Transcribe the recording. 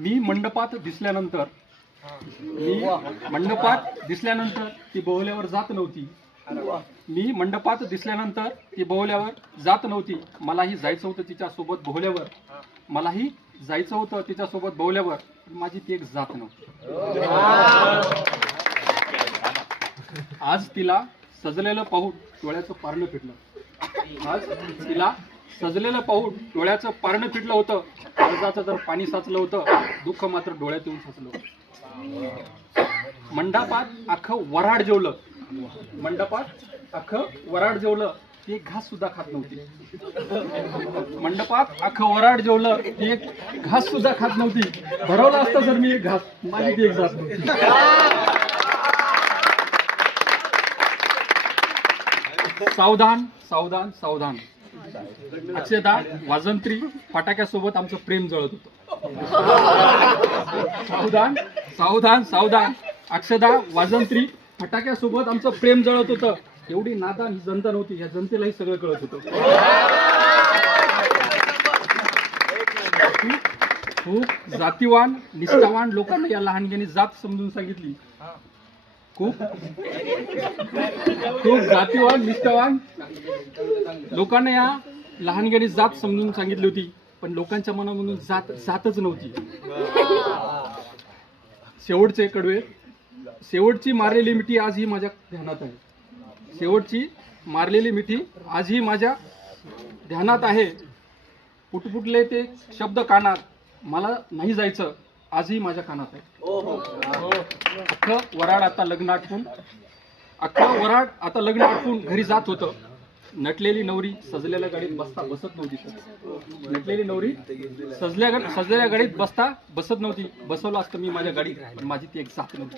मी मंडपात दिसल्यानंतर ती बोहल्यावर जात नव्हती. मी मंडपात दिसल्यानंतर ती बोहल्यावर जात नव्हती. मलाही जायचं होतं तिच्यासोबत बोहल्यावर. माझी ती एक जात नव्हती. आज तिला सजलेलं पाहून डोळ्याचं पारणं फिटलं होतं. कर्जाचं जर पाणी साचलं होतं, दुःख मात्र डोळ्यात येऊन साचलं होतं. मंडपात अख्खं वराड जेवलं, ती एक घास सुद्धा खात नव्हती. भरवलं असतं जर मी एक घास, माझी ती एक जात नव्हती. सावधान सावधान सावधान. अक्षदा वाजंत्री फटाक्यासोबत आमचं प्रेम जळत होतं. सावधान सावधान सावधान. अक्षदा वाजंत्री फटाक्यासोबत आमचं प्रेम जळत होतं. एवढी नादान ही जनता नव्हती. ह्या जनतेलाही सगळं कळत होतं. खूप जातीवान निष्ठावान लोकांना या लहानग्यानी जात समजून सांगितली. खूप जातीवान निष्ठावान लोकांना या लहानग्यानी जात समजून सांगितली होती, पण लोकांच्या मनामधून जातच नव्हती. शेवटचे कडवे. शेवटची मारलेली मिठी आजही माझ्या ध्यानात आहे. पुटपुटले ते शब्द कानात, मला नाही जायचं आजही माझ्या कानात आहे. अख्खं वराड आता लग्न आटपून घरी जात होतं. नटलेली नवरी सजलेल्या गाडीत बसत नव्हती. बसवलं असतं मी माझ्या गाडीत, पण माझी ती एक जात नव्हती.